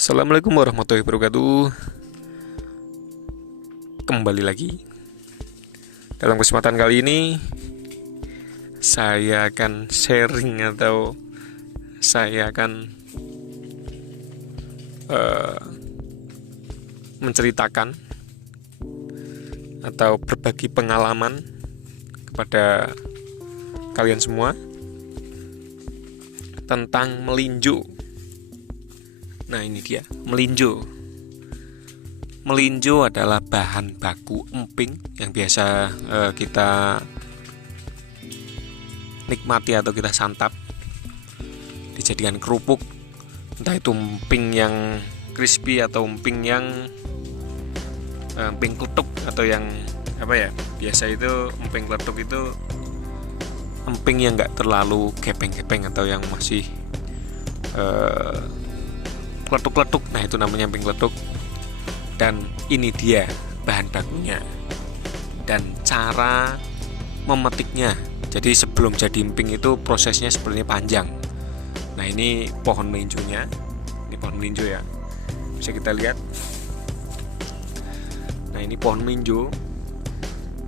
Assalamualaikum warahmatullahi wabarakatuh. Kembali lagi. Dalam kesempatan kali ini saya akan sharing atau saya akan menceritakan atau berbagi pengalaman kepada kalian semua tentang melinjo. Nah, ini dia, melinjo. Melinjo adalah bahan baku emping yang biasa kita nikmati atau kita santap, dijadikan kerupuk, entah itu emping yang crispy atau emping yang emping kletuk atau yang apa ya, biasa itu emping kletuk itu emping yang nggak terlalu gepeng-gepeng atau yang masih kletuk-kletuk. Nah, itu namanya emping kletuk. Dan ini dia bahan bakunya dan cara memetiknya. Jadi sebelum jadi emping itu prosesnya sebenarnya panjang. Nah, ini pohon melinjonya. Ini pohon melinjo ya, bisa kita lihat. Nah, ini pohon melinjo.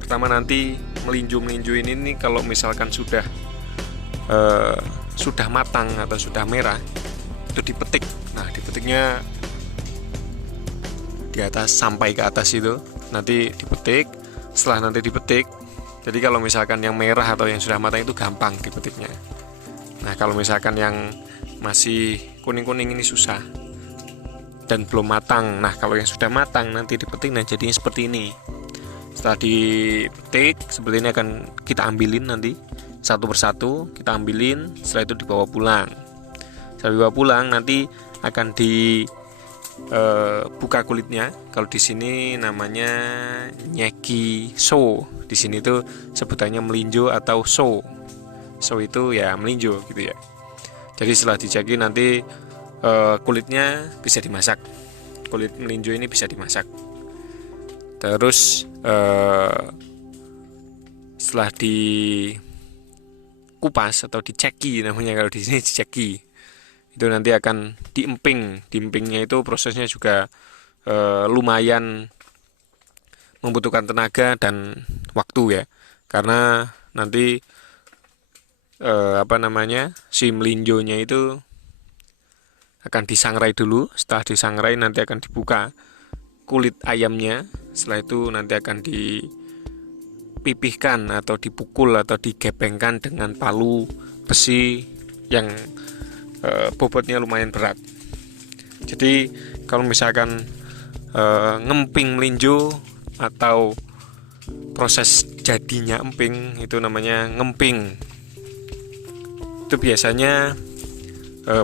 Pertama nanti melinjo ini nih, kalau misalkan sudah matang atau sudah merah, itu dipetik. Nah, dipetiknya di atas sampai ke atas itu nanti dipetik. Setelah nanti dipetik, jadi kalau misalkan yang merah atau yang sudah matang itu gampang dipetiknya. Nah, kalau misalkan yang masih kuning-kuning ini susah dan belum matang. Nah, kalau yang sudah matang nanti dipetik, nah jadinya seperti ini. Setelah dipetik seperti ini akan kita ambilin nanti satu persatu, kita ambilin. Setelah itu dibawa pulang. Setelah dibawa pulang nanti akan buka kulitnya. Kalau di sini namanya nyeki so. Di sini tuh sebutannya melinjo atau so. So itu ya melinjo gitu ya. Jadi setelah dijagi nanti kulitnya bisa dimasak. Kulit melinjo ini bisa dimasak. Terus setelah dikupas atau diceki, namanya kalau di sini diceki, itu nanti akan diemping. Diempingnya itu prosesnya juga lumayan membutuhkan tenaga dan waktu ya, karena nanti si melinjonya itu akan disangrai dulu. Setelah disangrai nanti akan dibuka kulit ayamnya. Setelah itu nanti akan dipipihkan atau dipukul atau digepengkan dengan palu besi yang bobotnya lumayan berat. Jadi kalau misalkan ngemping melinjo atau proses jadinya emping itu namanya ngemping. Itu biasanya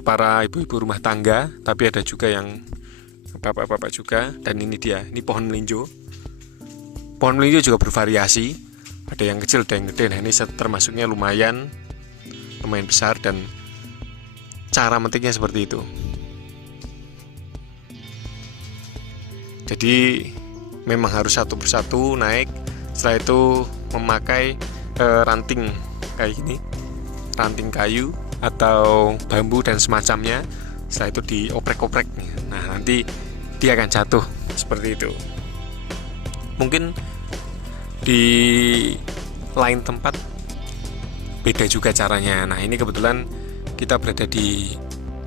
para ibu-ibu rumah tangga, tapi ada juga yang bapak-bapak juga. Dan ini dia, ini pohon melinjo. Pohon melinjo juga bervariasi, ada yang kecil, ada yang gede. Nah, ini termasuknya lumayan besar dan cara metiknya seperti itu. Jadi memang harus satu persatu naik. Setelah itu memakai ranting kayak gini, ranting kayu atau bambu dan semacamnya. Setelah itu dioprek-oprek. Nah, nanti dia akan jatuh seperti itu. Mungkin di lain tempat beda juga caranya. Nah, ini kebetulan kita berada di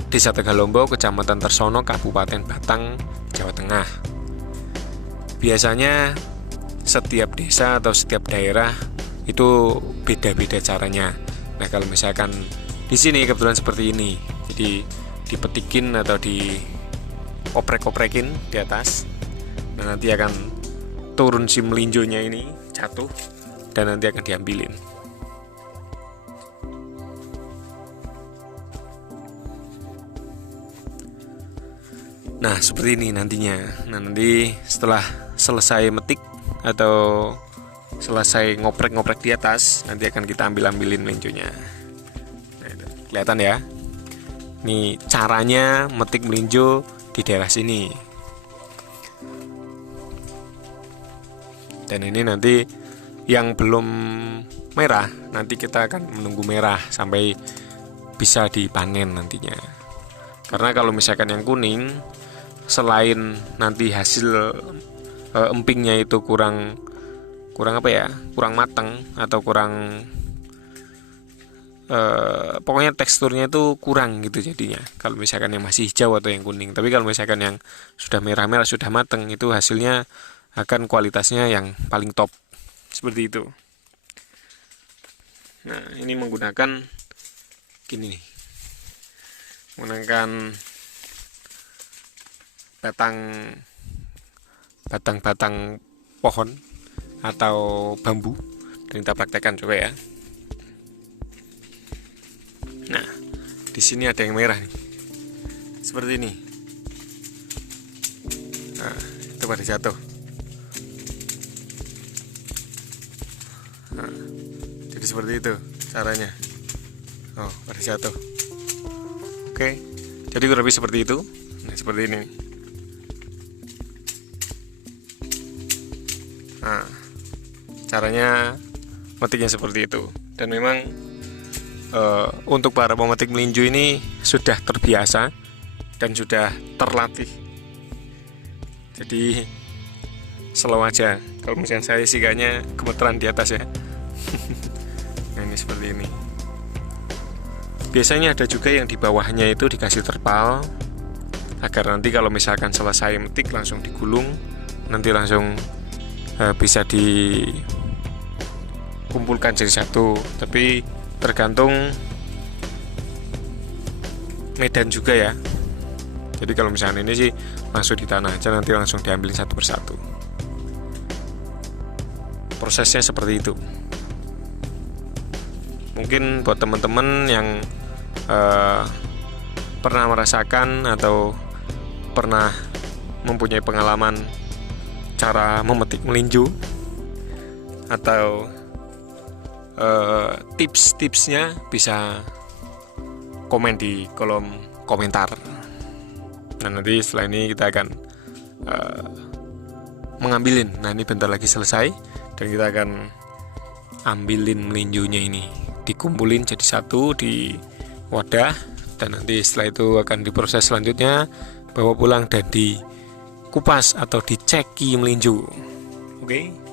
Desa Tegalombo, Kecamatan Tersono, Kabupaten Batang, Jawa Tengah. Biasanya setiap desa atau setiap daerah itu beda-beda caranya. Nah, kalau misalkan di sini kebetulan seperti ini. Jadi dipetikin atau dioprek-oprekin di atas. Nah, nanti akan turun si melinjonya ini, jatuh, dan nanti akan diambilin. Nah, seperti ini nantinya. Nah, nanti setelah selesai metik atau selesai ngoprek-ngoprek di atas, nanti akan kita ambilin melinjonya. Nah, itu kelihatan ya. Ini caranya metik melinjo di daerah sini. Dan ini nanti yang belum merah, nanti kita akan menunggu merah sampai bisa dipanen nantinya. Karena kalau misalkan yang kuning selain nanti hasil empingnya itu kurang apa ya, kurang matang atau kurang pokoknya teksturnya itu kurang gitu jadinya kalau misalkan yang masih hijau atau yang kuning. Tapi kalau misalkan yang sudah merah-merah, sudah matang, itu hasilnya akan kualitasnya yang paling top seperti itu. Nah, ini menggunakan gini nih, menggunakan batang-batang pohon atau bambu, dan kita praktekkan coba ya. Nah, di sini ada yang merah nih, seperti ini. Nah, itu pada jatuh. Nah, jadi seperti itu caranya. Oh, pada jatuh. Oke, jadi kurang lebih seperti itu. Nah, seperti ini. Nah, caranya metiknya seperti itu. Dan memang untuk para pemetik melinjo ini sudah terbiasa dan sudah terlatih. Jadi slow aja. Kalau misalnya saya sih kayaknya gemeteran di atas ya. Nah, ini seperti ini. Biasanya ada juga yang di bawahnya itu dikasih terpal agar nanti kalau misalkan selesai metik langsung digulung, nanti langsung bisa dikumpulkan jadi satu. Tapi tergantung medan juga ya. Jadi kalau misalnya ini sih langsung di tanah aja, nanti langsung diambilin satu persatu. Prosesnya seperti itu. Mungkin buat teman-teman yang pernah merasakan atau pernah mempunyai pengalaman cara memetik melinjo atau tips-tipsnya, bisa komen di kolom komentar. Nah, nanti setelah ini kita akan mengambilin. Nah, ini bentar lagi selesai dan kita akan ambilin melinjonya ini, dikumpulin jadi satu di wadah, dan nanti setelah itu akan diproses selanjutnya, bawa pulang dan dikupas atau diceki melinjo. Oke.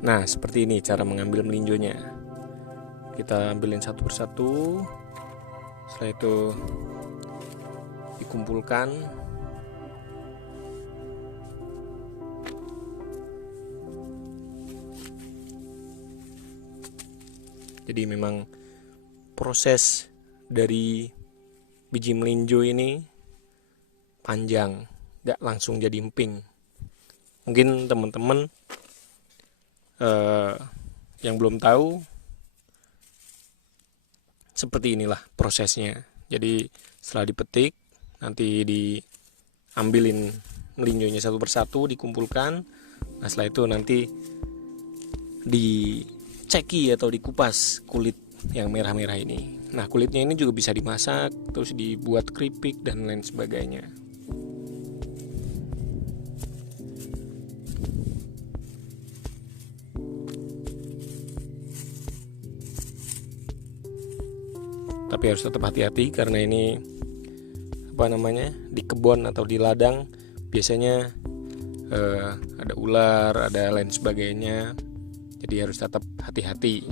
Nah, seperti ini cara mengambil melinjonya. Kita ambilin satu persatu. Setelah itu dikumpulkan. Jadi memang proses dari biji melinjo ini panjang, gak langsung jadi emping. Mungkin teman-teman yang belum tahu, seperti inilah prosesnya. Jadi setelah dipetik, nanti diambilin melinjonya satu persatu, dikumpulkan. Nah, setelah itu nanti diceki atau dikupas kulit yang merah-merah ini. Nah, kulitnya ini juga bisa dimasak, terus dibuat keripik dan lain sebagainya. Tapi harus tetap hati-hati karena ini di kebun atau di ladang biasanya ada ular, ada lain sebagainya. Jadi harus tetap hati-hati.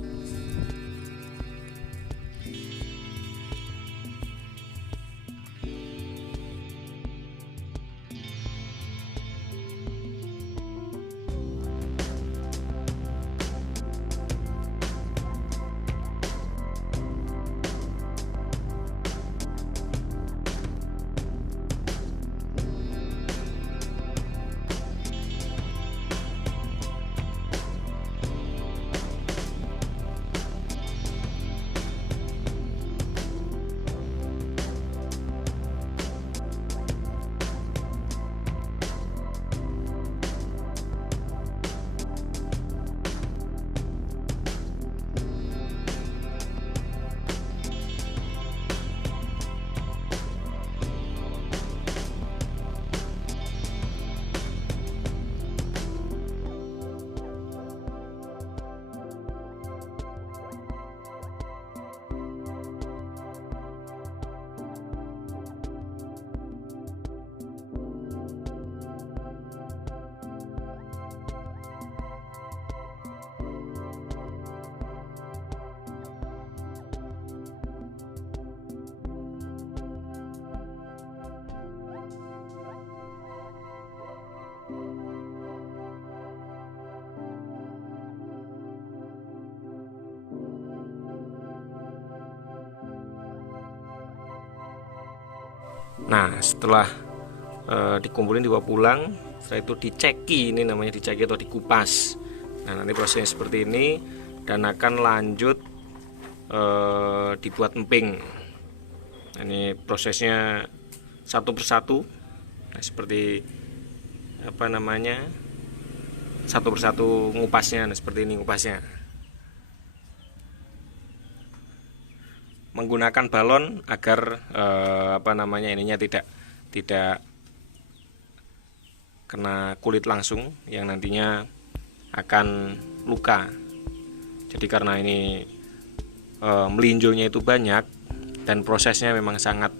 Nah, setelah dikumpulin dibawa pulang, setelah itu diceki, ini namanya diceki atau dikupas. Nah, nanti prosesnya seperti ini dan akan lanjut dibuat emping. Nah, ini prosesnya satu persatu. Nah, seperti apa namanya, satu persatu ngupasnya. Nah, seperti ini ngupasnya menggunakan balon agar apa namanya, ininya tidak kena kulit langsung yang nantinya akan luka. Jadi karena ini melinjonya itu banyak dan prosesnya memang sangat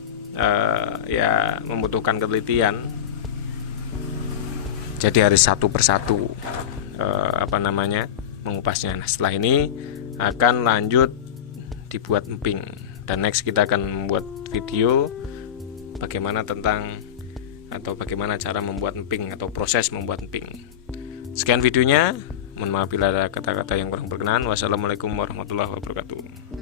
ya membutuhkan ketelitian, jadi harus satu persatu apa namanya mengupasnya. Nah, setelah ini akan lanjut dibuat emping, dan next kita akan membuat video bagaimana tentang atau bagaimana cara membuat emping atau proses membuat emping. Sekian videonya, mohon maaf bila ada kata-kata yang kurang berkenan. Wassalamualaikum warahmatullahi wabarakatuh.